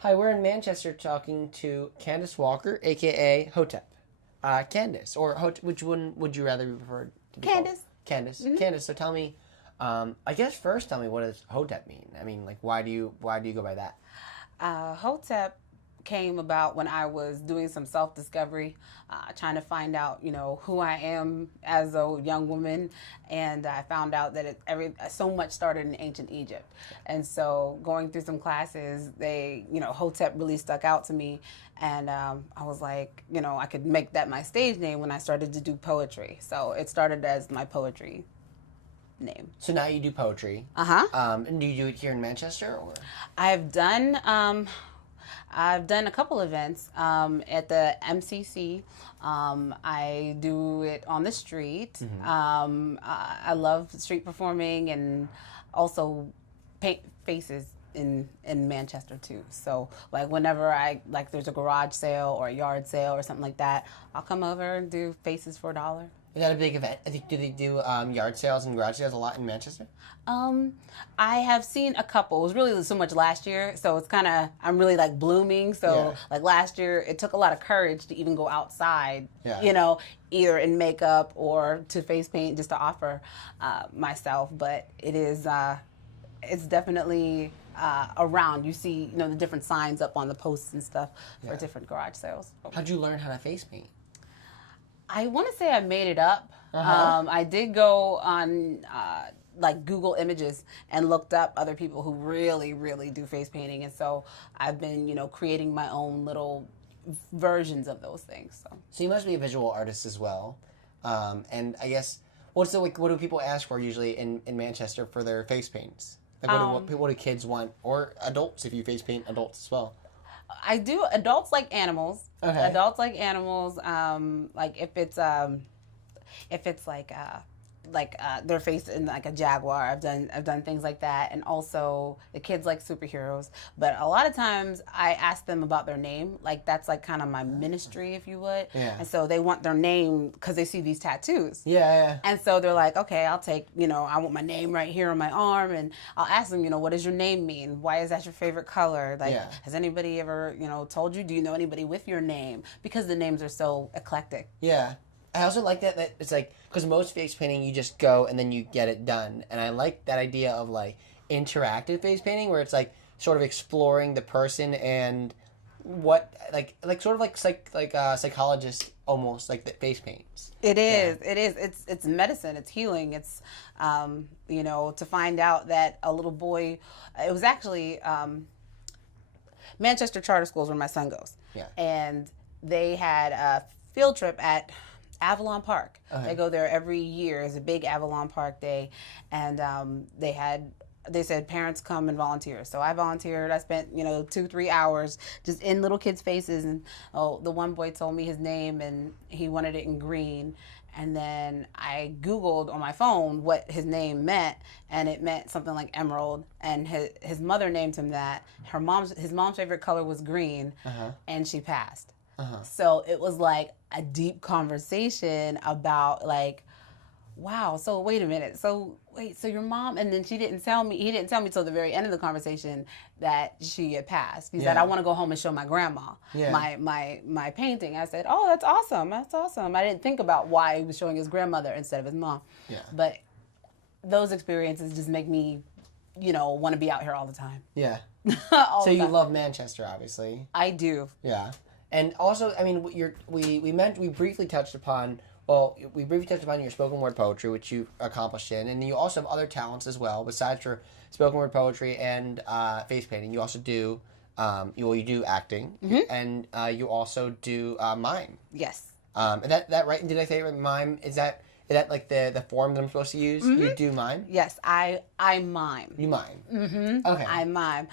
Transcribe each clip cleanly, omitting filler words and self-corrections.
Hi, we're in Manchester talking to Candace Walker, aka Hotep. Candace, or which one would you rather be preferred to be Candace. called? Candace. Mm-hmm. Candace. So tell me, I guess first tell me, what does Hotep mean? I mean, like, why do you go by that? Hotep came about when I was doing some self-discovery, trying to find out, who I am as a young woman, and I found out that so much started in ancient Egypt, and so going through some classes, Hotep really stuck out to me, and I was like, I could make that my stage name when I started to do poetry. So it started as my poetry name. So now you do poetry. And do you do it here in Manchester, or? I've done a couple events at the MCC. I do it on the street. Mm-hmm. I love street performing and also paint faces in Manchester too. So like whenever there's a garage sale or a yard sale or something like that, I'll come over and do faces for $1. Is that a big event? I think, do they do yard sales and garage sales a lot in Manchester? I have seen a couple. It was really so much last year, so it's kind of, I'm really like blooming. So like last year, it took a lot of courage to even go outside, either in makeup or to face paint just to offer myself. But it's definitely around. You see, the different signs up on the posts and stuff for different garage sales. How'd you learn how to face paint? I want to say I made it up. I did go on Google Images and looked up other people who really, really do face painting, and so I've been, creating my own little versions of those things. So you must be a visual artist as well, and I guess what do people ask for usually in Manchester for their face paints? Like what do kids want, or adults if you face paint adults as well? I do. Adults like animals. Okay. Adults like animals. Like if it's their face in like a jaguar. I've done things like that, and also the kids like superheroes. But a lot of times I ask them about their name. Like that's like kind of my ministry, if you would. Yeah. And so they want their name because they see these tattoos. Yeah. And so they're like, okay, I'll take, I want my name right here on my arm, and I'll ask them, what does your name mean? Why is that your favorite color? Like, has anybody ever, told you? Do you know anybody with your name? Because the names are so eclectic. Yeah. I also like that it's like, because most face painting you just go and then you get it done, and I like that idea of like interactive face painting where it's like sort of exploring the person and what like sort of like psychologist almost, like the face paints. It is. It's medicine. It's healing. It's to find out that a little boy. It was actually Manchester Charter School is where my son goes. Yeah. And they had a field trip at Avalon Park. Okay. They go there every year. It's a big Avalon Park day, and they said parents come and volunteer. So I volunteered. I spent 2-3 hours just in little kids' faces, and the one boy told me his name and he wanted it in green. And then I Googled on my phone what his name meant, and it meant something like emerald. And his mother named him that. His mom's favorite color was green, and she passed. So it was like a deep conversation about like, wow, so wait a minute. So your mom, and then he didn't tell me till the very end of the conversation that she had passed. He said, I want to go home and show my grandma my painting. I said, oh, that's awesome. That's awesome. I didn't think about why he was showing his grandmother instead of his mom. Yeah. But those experiences just make me, want to be out here all the time. Yeah. So you love Manchester, obviously. I do. Yeah. And also, I mean, we briefly touched upon your spoken word poetry, which you accomplished in, and you also have other talents as well besides your spoken word poetry and face painting. You also do you do acting, and you also do mime. Yes. Is that right? Did I say it right? Mime? Is that like the form that I'm supposed to use? You do mime? Yes, I mime. You mime. Mm-hmm. Okay. I mime.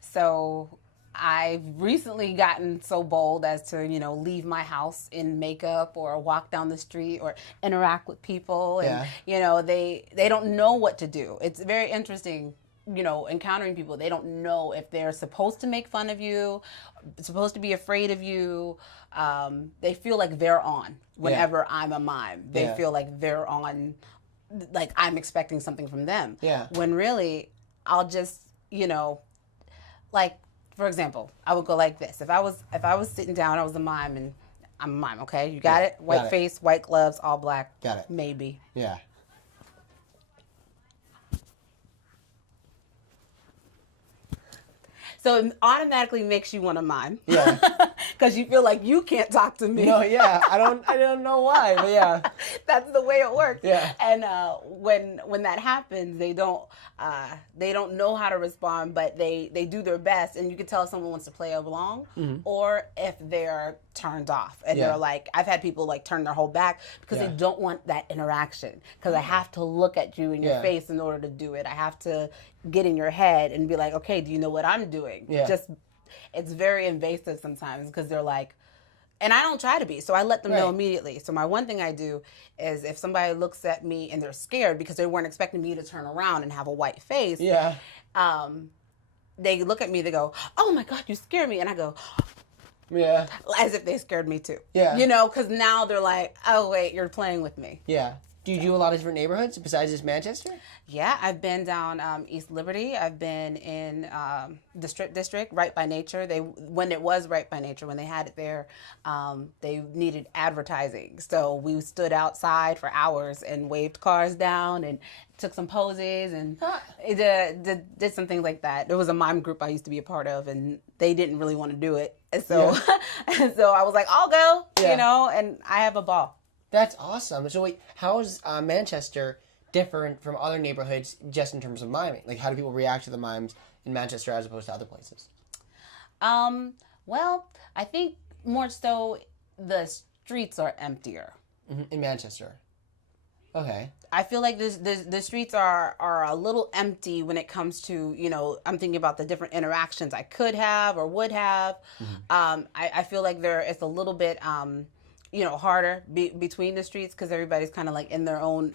So I've recently gotten so bold as to, leave my house in makeup or walk down the street or interact with people. And, they don't know what to do. It's very interesting, encountering people. They don't know if they're supposed to make fun of you, supposed to be afraid of you. They feel like they're on whenever I'm a mime. They feel like they're on, like I'm expecting something from them. Yeah. When really, I'll just, like, for example, I would go like this. If I was sitting down, I was a mime, and I'm a mime, okay? You got it? White face, white gloves, all black. Got it. Maybe. Yeah. So it automatically makes you want to mime. Yeah. Because you feel like you can't talk to me. No, yeah. I don't know why, but yeah. That's the way it works. Yeah. And when that happens, they don't know how to respond, but they do their best, and you can tell if someone wants to play along or if they're turned off. And they're like, I've had people like turn their whole back because they don't want that interaction. Because I have to look at you in your face in order to do it. I have to get in your head and be like, okay, do you know what I'm doing? Yeah. It's very invasive sometimes because they're like, and I don't try to be, so I let them know immediately. So my one thing I do is if somebody looks at me and they're scared because they weren't expecting me to turn around and have a white face, they look at me, they go, oh my God, you scared me. And I go, yeah, as if they scared me too. Yeah. You know, because now they're like, oh wait, you're playing with me. Yeah. Do you do a lot of different neighborhoods besides just Manchester? Yeah, I've been down East Liberty. I've been in the Strip District, Right by Nature. When it was Right by Nature, when they had it there, they needed advertising. So we stood outside for hours and waved cars down and took some poses and did some things like that. There was a mime group I used to be a part of, and they didn't really want to do it. And so, so I was like, I'll go, you know, and I have a ball. That's awesome. So wait, how is Manchester different from other neighborhoods just in terms of miming? Like, how do people react to the mimes in Manchester as opposed to other places? Well, I think more so the streets are emptier. In Manchester. Okay. I feel like the streets are a little empty when it comes to, you know, I'm thinking about the different interactions I could have or would have. I feel like it's a little bit... you know, harder between the streets because everybody's kind of like in their own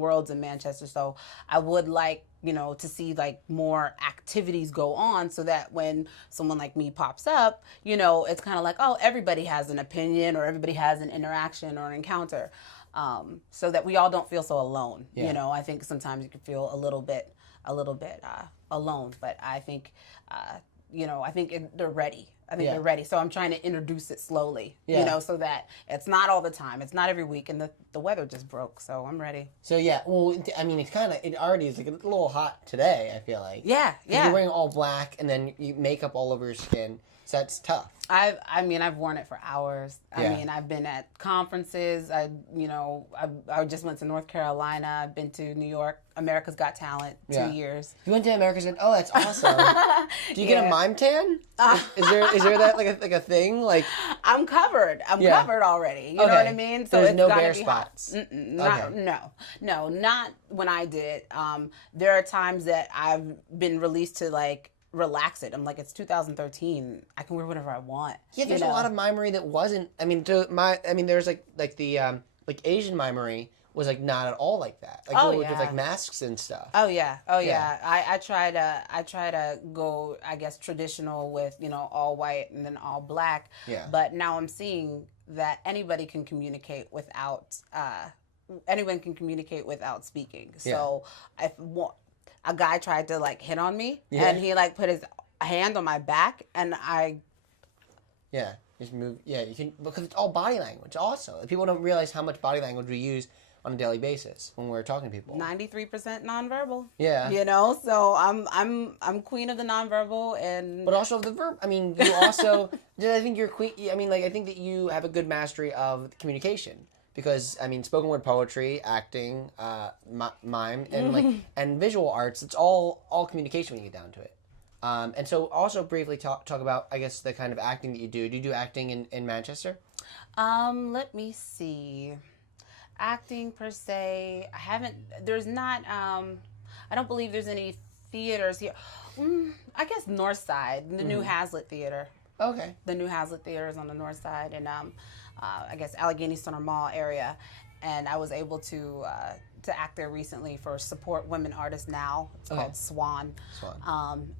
worlds in Manchester. So I would like, you know, to see like more activities go on so that when someone like me pops up, you know, it's kind of like, oh, everybody has an opinion or everybody has an interaction or an encounter, so that we all don't feel so alone. You know, I think sometimes you can feel a little bit alone, but I think, you know, I think they're ready. I think they're ready. So I'm trying to introduce it slowly, you know, so that it's not all the time. It's not every week. And the weather just broke, so I'm ready. So, yeah. Well, I mean, it already is like a little hot today, I feel like. Yeah. You're wearing all black and then you makeup all over your skin. So that's tough. I've worn it for hours. I mean, I've been at conferences. I just went to North Carolina. I've been to New York, America's Got Talent, 2 years. You went to America's Got... Oh, that's awesome. Do you get a mime tan? Is there that like a thing? Like, I'm covered. I'm covered already. You know what I mean? So there's no bare spots. No, not when I did. There are times that I've been released to like relax it. I'm like, it's 2013. I can wear whatever I want. Yeah, there's a lot of mimery that wasn't. I mean, there's like the like Asian mimery was like not at all like that. Like with like masks and stuff. Oh yeah. I try to go, I guess, traditional with, you know, all white and then all black. Yeah. But now I'm seeing that anyone can communicate without speaking. So if a guy tried to like hit on me and he like put his hand on my back and I just move. Yeah, you can, because it's all body language also. People don't realize how much body language we use on a daily basis when we're talking to people. 93% nonverbal. Yeah. You know, so I'm queen of the nonverbal and but also of the verb. I mean, you also I think you're queen. I mean, like I think that you have a good mastery of communication. Because, I mean, spoken word poetry, acting, mime, and like and visual arts, it's all communication when you get down to it. And so also briefly talk about, I guess, the kind of acting that you do. Do you do acting in Manchester? Let me see. Acting per se, there's not, I don't believe there's any theaters here. I guess North Side, the new Hazlitt Theater. Okay. The new Hazlitt Theater is on the North Side, and I guess Allegheny Center Mall area, and I was able to to act there recently for Support Women Artists Now. It's called Swan.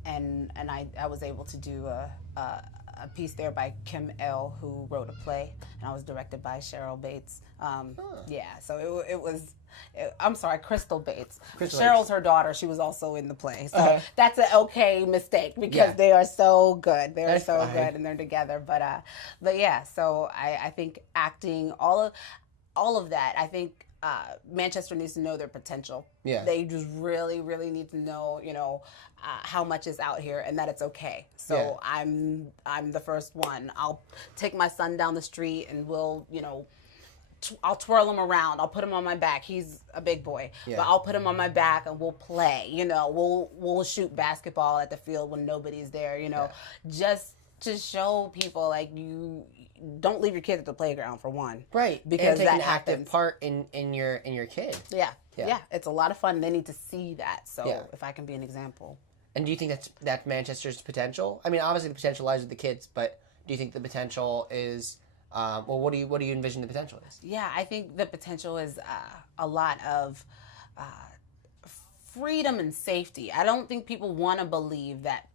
And I was able to do a piece there by Kim L, who wrote a play, and I was directed by Cheryl Bates. Yeah, so it was. I'm sorry, Crystal Bates. Cheryl's her daughter. She was also in the play. So that's an okay mistake because they are so good. They're so good and they're together. But yeah, so I think acting, all of that, I think Manchester needs to know their potential. Yeah. They just really, really need to know, how much is out here and that it's okay. So I'm the first one. I'll take my son down the street and we'll, I'll twirl him around. I'll put him on my back. He's a big boy, but I'll put him on my back and we'll play. We'll shoot basketball at the field when nobody's there. Just to show people like you don't leave your kid at the playground for one, right? Because and take an active part in your kid. Yeah, it's a lot of fun. They need to see that. So if I can be an example. And do you think that's Manchester's potential? I mean, obviously the potential lies with the kids, but do you think the potential is? What do you envision the potential is? Yeah, I think the potential is a lot of freedom and safety. I don't think people want to believe that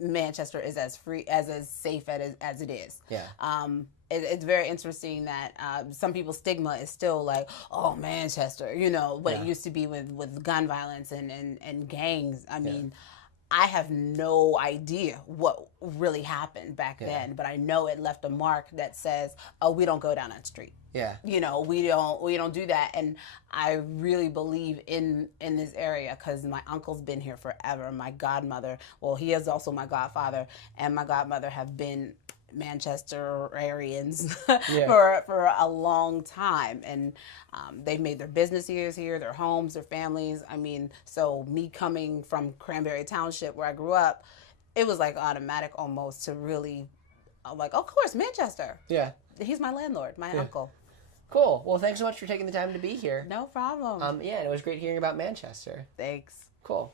Manchester is as safe as it is. Yeah. It's very interesting that some people's stigma is still like, oh, Manchester, what it used to be with gun violence and gangs. I mean, I have no idea what really happened back then, but I know it left a mark that says, oh, we don't go down that street. Yeah. We don't do that. And I really believe in this area because my uncle's been here forever. My godmother, well, he is also my godfather, and my godmother have been Manchesterians for a long time, and they've made their business years here, their homes, their families. I mean, so me coming from Cranberry Township where I grew up, it was like automatic almost to really, I'm like, of course, Manchester. Yeah. He's my landlord, my uncle. Cool. Well, thanks so much for taking the time to be here. No problem. And it was great hearing about Manchester. Thanks. Cool.